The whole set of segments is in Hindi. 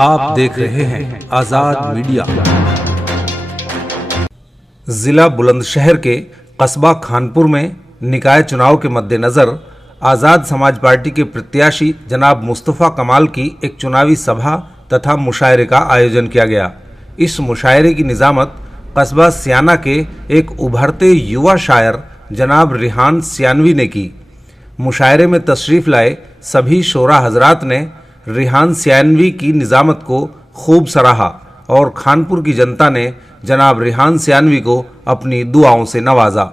आप देख रहे हैं आजाद मीडिया। जिला बुलंदशहर के कस्बा खानपुर में निकाय चुनाव के मद्देनजर आज़ाद समाज पार्टी के प्रत्याशी जनाब मुस्तफ़ा कमाल की एक चुनावी सभा तथा मुशायरे का आयोजन किया गया। इस मुशायरे की निज़ामत कस्बा सियाना के एक उभरते युवा शायर जनाब रिहान सियानवी ने की। मुशायरे में तशरीफ़ लाए सभी शोरा हजरात ने रिहान सियानवी की निज़ामत को खूब सराहा और खानपुर की जनता ने जनाब रिहान सियानवी को अपनी दुआओं से नवाजा।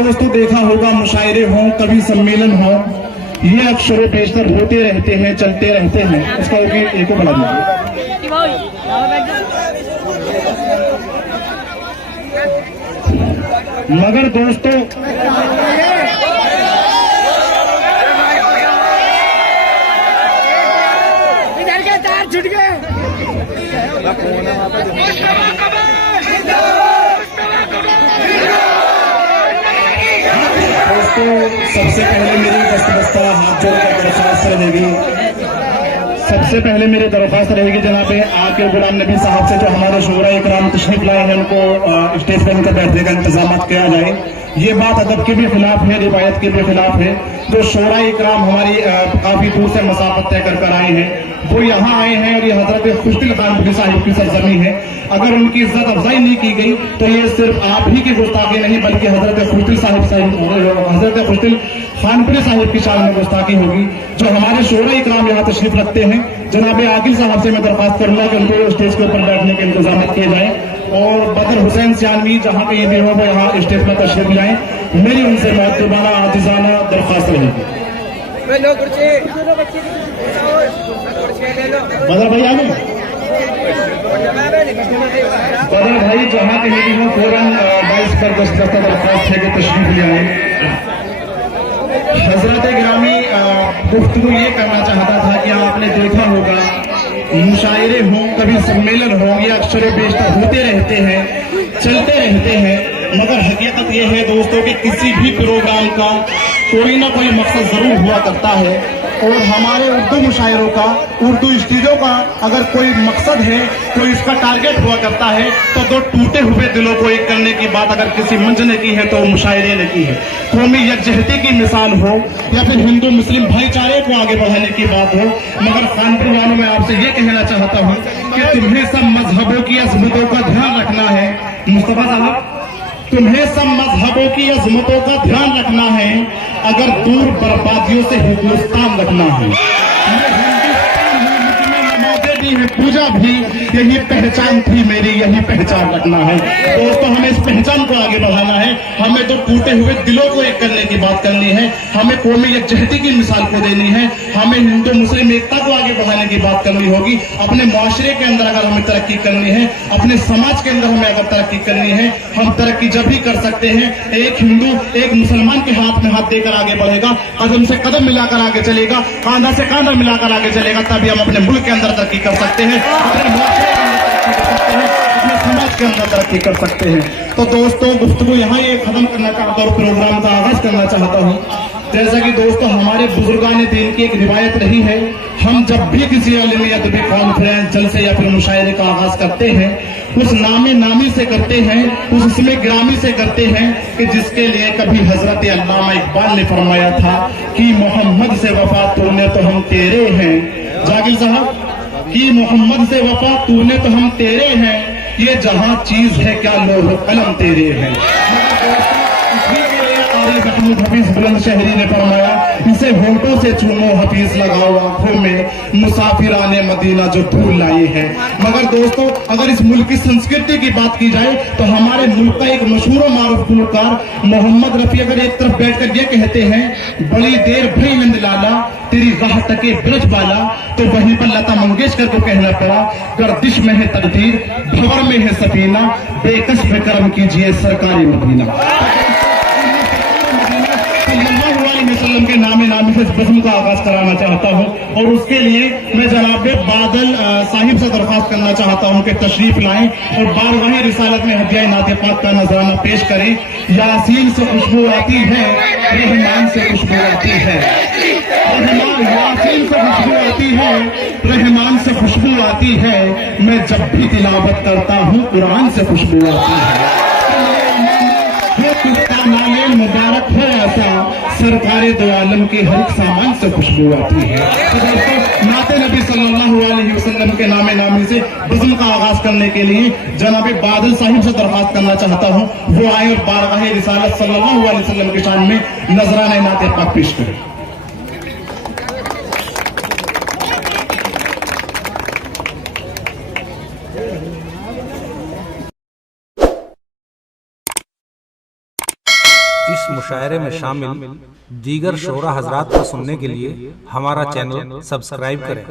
दोस्तों, देखा होगा मुशायरे हों, कभी सम्मेलन हो, ये अक्सर पेशतर होते रहते हैं, चलते रहते हैं। उसका एक को बना मगर दोस्तों छुट गए। सबसे पहले मेरी दस्ता हाथ जोड़कर दरख्वास्त रहेगी। सबसे पहले मेरी दरख्वास्त रहेगी जनाब आके गुलाम नबी साहब से, जो हमारे शोरा इकराम तशरीफ लाए हैं, उनको स्टेज पर उनका बैठने का इंतजाम किया जाए। ये बात अदब के भी खिलाफ है, रिवायत के भी खिलाफ है। जो शोरा इकराम हमारी काफी दूर से मसाफत तय कर आए हैं, वो यहाँ आए हैं और ये हजरत खुशदिल खानपुरी साहिब की सरजमी है। अगर उनकी इज्जत अफजाई नहीं की गई तो ये सिर्फ आप ही की गुस्ताखी नहीं, बल्कि हजरत खुशदिल खानपुरी साहिब की शान में गुस्ताखी होगी। जो हमारे शोरा इकराम यहाँ तशरीफ रखते हैं, जनाब आकिल साहब से मैं दरख्वास्त करूंगा कि उनको स्टेज के ऊपर बैठने के इंतजाम किए जाए और बदर हुसैन सियानवी जहाँ कहीं भी हो वो यहाँ स्टेज पर तशरीफ लाएं। मेरी उनसे मुअद्दबाना आजिज़ाना दरख्वास्त रहेगी। बदर भाई आगे, बदर भाई जहाँ कहीं भी हो फौरन बाइस पर दरख्वास्त है कि तशरीफ ले आए। हजरत गिरामी, गुफ्तगू ये करना चाहता था कि आपने देखा होगा मुशायरे हों, कभी सम्मेलन हों, ये अक्सर बेशतर होते रहते हैं, चलते रहते हैं। मगर हकीकत ये है दोस्तों कि किसी भी प्रोग्राम का कोई ना कोई मकसद जरूर हुआ करता है और हमारे उर्दू मुशायरों का, उर्दू स्टेजों का अगर कोई मकसद है, कोई इसका टारगेट हुआ करता है, तो दो टूटे हुए दिलों को एक करने की बात अगर किसी मंच ने की है तो मुशायरे ने की है। कौमी यकजहती की मिसाल हो या फिर हिंदू मुस्लिम भाईचारे को आगे बढ़ाने की बात हो। मगर खानपुर वालों में आपसे ये कहना चाहता हूँ कि तुम्हें सब मजहबों की अजमतों का ध्यान रखना है। मुस्तफा साहब, तुम्हें सब मजहबों की अजमतों का ध्यान रखना है अगर दूर बर्बादियों से हिंदुस्तान रखना है। है पूजा भी यही पहचान थी मेरी, यही पहचान रखना है। दोस्तों, हमें इस पहचान को आगे बढ़ाना है। हमें तो टूटे हुए दिलों को एक करने की बात करनी है। हमें कौमी यकजहती की मिसाल को देनी है। हमें हिंदू मुस्लिम एकता को आगे बढ़ाने की बात करनी होगी। अपने मुआशरे के अंदर अगर हमें तरक्की करनी है, अपने समाज के अंदर हमें अगर तरक्की करनी है, हम तरक्की जब भी कर सकते हैं एक हिंदू एक मुसलमान के हाथ में हाथ देकर आगे बढ़ेगा, कदम से कदम मिलाकर आगे चलेगा, कांधा से कांधा मिलाकर आगे चलेगा, तभी हम अपने मुल्क के अंदर तरक्की कर सकते हैं, अपने मुआशरे के अंदर तरक्की कर सकते हैं, अपने समाज के अंदर तरक्की कर सकते हैं। तो दोस्तों, गुफ्तगू यहाँ ये खत्म करना चाहता हूँ, प्रोग्राम का आगाज करना चाहता हूँ। जैसा कि दोस्तों हमारे बुजुर्गान दीन की एक रिवायत रही है, हम जब भी किसी इल्मी अदबी कॉन्फ्रेंस, जलसे या फिर मुशायरे का आगाज करते हैं, उस नामे नामी से करते हैं, उस इसमें ग्रामी से करते हैं कि जिसके लिए कभी हजरत अल्लामा इकबाल ने फरमाया था कि मोहम्मद से वफा तूने तो हम तेरे हैं। जाकिर साहब, कि मोहम्मद से वफा तूने तो हम तेरे हैं, ये जहां चीज है क्या लोह कलम तेरे हैं। हफीज बुलंदशहरी ने फरमाया, इसे होंठों से चूमो हफीज लगाओ आंखों में, मुसाफिराने मदीना जो भूल लाए हैं। मगर दोस्तों, अगर इस मुल्क की संस्कृति की बात की जाए तो हमारे मुल्क का एक मशहूर मारूफ गुलकार मोहम्मद रफी अगर एक तरफ बैठकर ये कहते हैं, बड़ी देर भई नंद लाला तेरी राह तके ब्रज वाला, तो वहीं पर लता मंगेशकर को कहना पड़ा, गर्दिश में है तकदीर, भंवर में है सफीना, बेकस पे करम कीजिए सरकारी मदीना। वसल्लम के नामे नामी से इस बज़्म का आगाज कराना चाहता हूँ और उसके लिए मैं जनाब बादल साहिब से दरख्वास्त करना चाहता हूँ कि तशरीफ लाएं और बारगाह रिसालत में हदिया नाते पाक का नजराना पेश करें। यासीन से खुशबू आती है, रहमान से खुशबू आती है, यासीन से खुशबू आती है, रहमान से खुशबू आती है, मैं जब भी तिलावत करता हूँ कुरान से खुशबू आती है। नालेल मुबारक है ऐसा, सरकारे दो आलम के हर एक सामान से खुशबू आती है। तो दोस्तों, नाते नबी सल्लल्लाहु अलैहि वसल्लम के नामे नामी से बज़्म का आगाज करने के लिए जनाब बादल साहिब से दरख्वास्त करना चाहता हूँ, वो आए और बारगाह रिसालत सल्लल्लाहु अलैहि वसल्लम के शान में नजराने नाते पाक पेश करें। इस मुशायरे में शामिल दीगर शोरा हजरात को सुनने के लिए हमारा चैनल सब्सक्राइब करें।